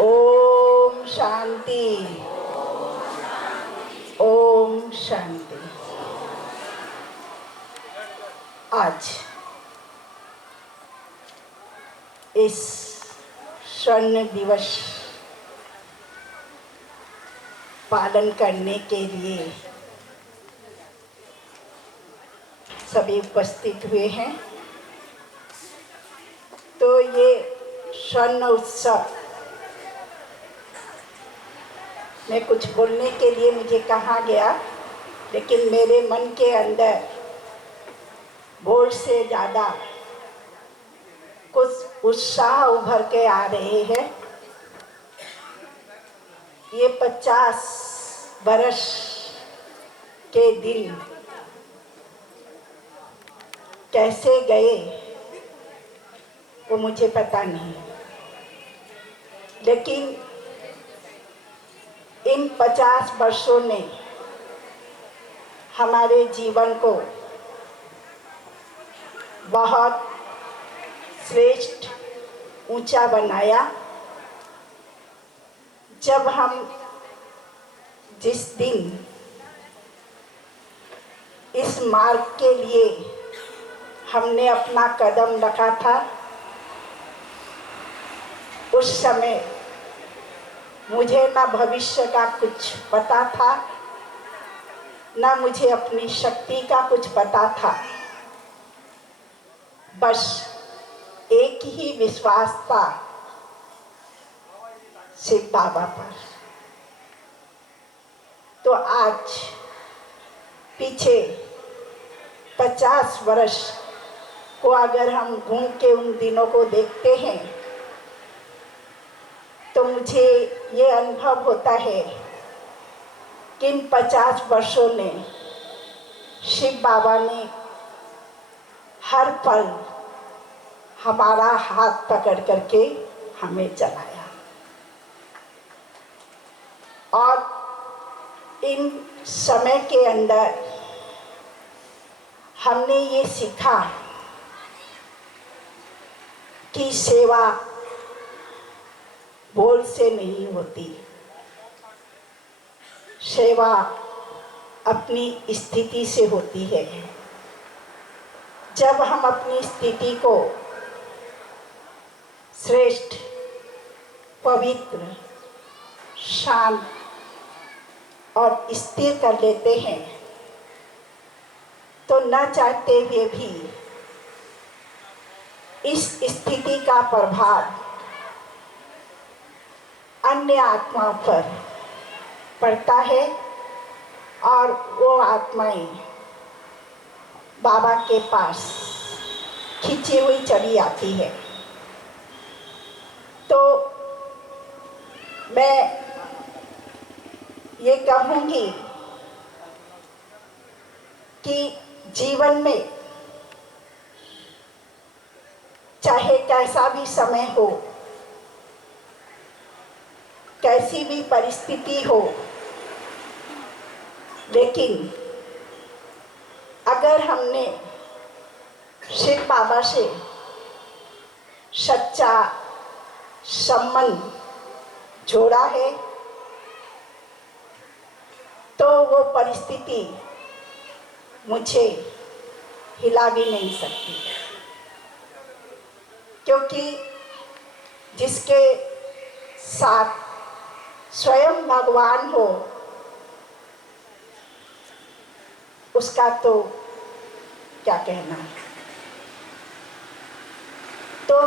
ओम शांति। ओम शांति। आज इस स्वर्ण दिवस पालन करने के लिए सभी उपस्थित हुए हैं। तो ये स्वर्ण उत्सव में कुछ बोलने के लिए मुझे कहा गया, लेकिन मेरे मन के अंदर बोल से ज़्यादा कुछ उत्साह उभर के आ रहे हैं। ये 50 बरस के दिन कैसे गए वो मुझे पता नहीं, लेकिन इन 50 वर्षों ने हमारे जीवन को बहुत श्रेष्ठ ऊंचा बनाया। जब हम जिस दिन इस मार्ग के लिए हमने अपना कदम रखा था, उस समय मुझे ना भविष्य का कुछ पता था, ना मुझे अपनी शक्ति का कुछ पता था। बस एक ही विश्वास था, शिव बाबा पर। तो आज पीछे 50 वर्ष को अगर हम घूम के उन दिनों को देखते हैं तो मुझे ये अनुभव होता है कि इन 50 वर्षों ने शिव बाबा ने हर पल हमारा हाथ पकड़ करके हमें चलाया। और इन समय के अंदर हमने ये सीखा कि सेवा बोल से नहीं होती, सेवा अपनी स्थिति से होती है। जब हम अपनी स्थिति को श्रेष्ठ, पवित्र, शांत और स्थिर कर लेते हैं तो न चाहते हुए भी इस स्थिति का प्रभाव अन्य आत्माओं पर पड़ता है और वो आत्माएं बाबा के पास खींची हुई चली आती है। तो मैं ये कहूँगी कि जीवन में चाहे कैसा भी समय हो, कैसी भी परिस्थिति हो, लेकिन अगर हमने शिव बाबा से सच्चा संबंध जोड़ा है तो वो परिस्थिति मुझे हिला भी नहीं सकती, क्योंकि जिसके साथ स्वयं भगवान हो उसका तो क्या कहना। तो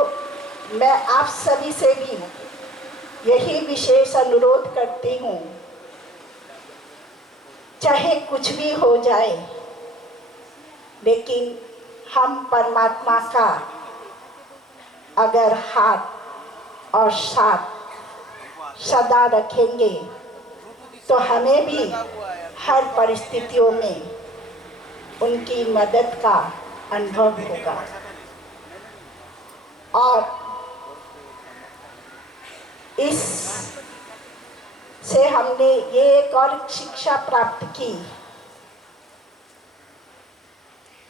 मैं आप सभी से भी यही विशेष अनुरोध करती हूँ, चाहे कुछ भी हो जाए, लेकिन हम परमात्मा का अगर हाथ और साथ सदा रखेंगे तो हमें भी हर परिस्थितियों में उनकी मदद का अनुभव होगा। और इस से हमने ये एक और शिक्षा प्राप्त की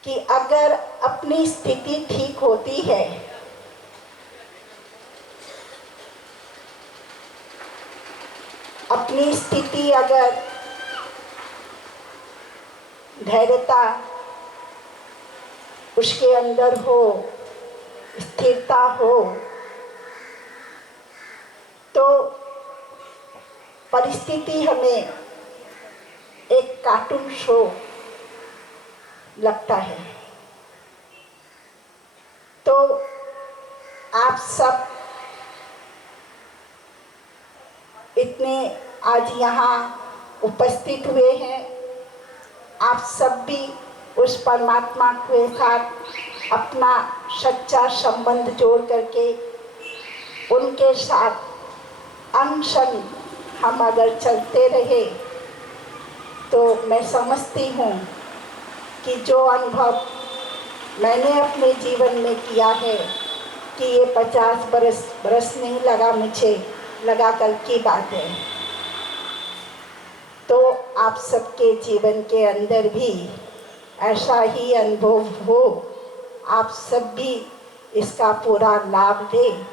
कि अगर अपनी स्थिति ठीक होती है अपनी स्थिति अगर धैर्यता उसके अंदर हो, स्थिरता हो, तो परिस्थिति हमें एक कार्टून शो लगता है। तो आप सब इतने आज यहाँ उपस्थित हुए हैं, आप सब भी उस परमात्मा के साथ अपना सच्चा संबंध जोड़ करके उनके साथ अनशन हम अगर चलते रहे तो मैं समझती हूँ कि जो अनुभव मैंने अपने जीवन में किया है कि ये 50 बरस नहीं लगा, मुझे लगा कल की बात है। तो आप सबके जीवन के अंदर भी ऐसा ही अनुभव हो, आप सब भी इसका पूरा लाभ लें,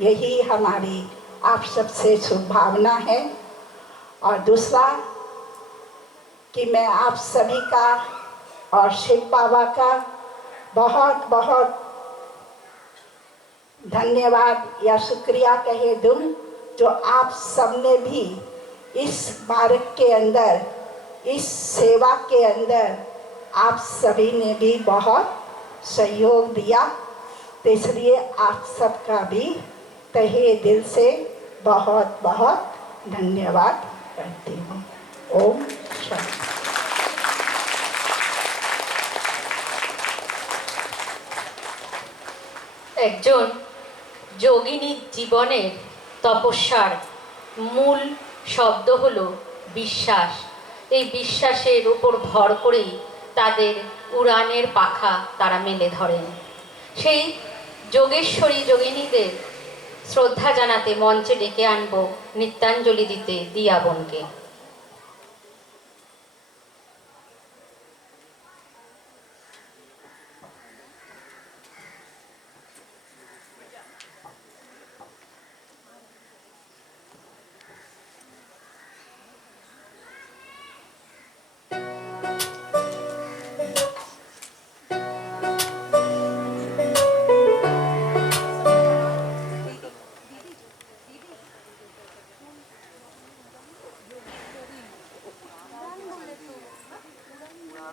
यही हमारी आप सबसे शुभकामना है। और दूसरा कि मैं आप सभी का और शिव बाबा का बहुत बहुत धन्यवाद या शुक्रिया कहे दूँ, जो आप सबने भी इस मार्ग के अंदर, इस सेवा के अंदर आप सभी ने भी बहुत सहयोग दिया। तो इसलिए आप सबका भी तहे दिल से बहुत बहुत धन्यवाद करती हूँ। ओम शांति। একজন যোগিনী জীবনের তপস্যার মূল শব্দ হলো বিশ্বাস। এই বিশ্বাসের উপর ভর করেই তাদের উড়ানের পাখা তারা মেলে ধরেন। সেই যোগেশ্বরী যোগিনীদের শ্রদ্ধা জানাতে মঞ্চে ডেকে আনব নিত্যাঞ্জলি দিতে দিয়া বোনকে।